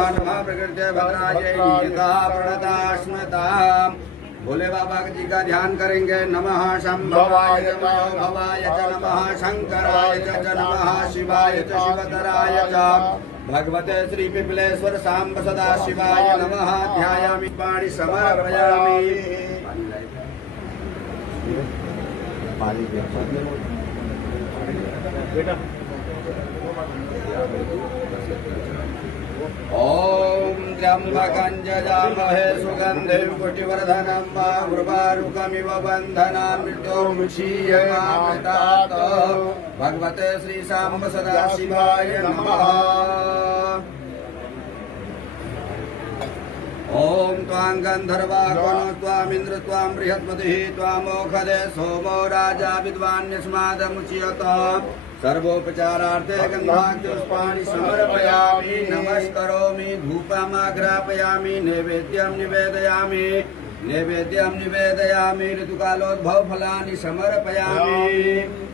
नमः प्रकृत्य भद्राजय प्रणता भोले बाबा जी का ध्यान करेंगे। नमः शंभवाय भवाय च नमः शंकराय च नमः शिवाय च शिवतराय च भगवते श्री पिपलेश्वर सांब सदा शिवाय नमः। ध्यायामि पाणि समर्पयामि। ओम त्र्यंबकं यजामहे सुगंधिं पुष्टिवर्धनं उर्वारुकमिव बन्धनान् मृत्योर्मुक्षीयमामृतात्। भगवते श्री सांब सदा शिवाय नमः। ओम त्वां गंधर्वा गणो त्वामिन्द्र त्वां बृहस्पतिः त्वामोखदे सोमो राजा विद्वान्यस्मादमुच्यत। सर्वोपचारार्थे गन्धाक्षपुष्पाणि समर्पयामि। नमस्करोमि धूपमाग्रापयामि। नैवेद्यं निवेदयामि ऋतुकालोद्भव फलानि समर्पयामि।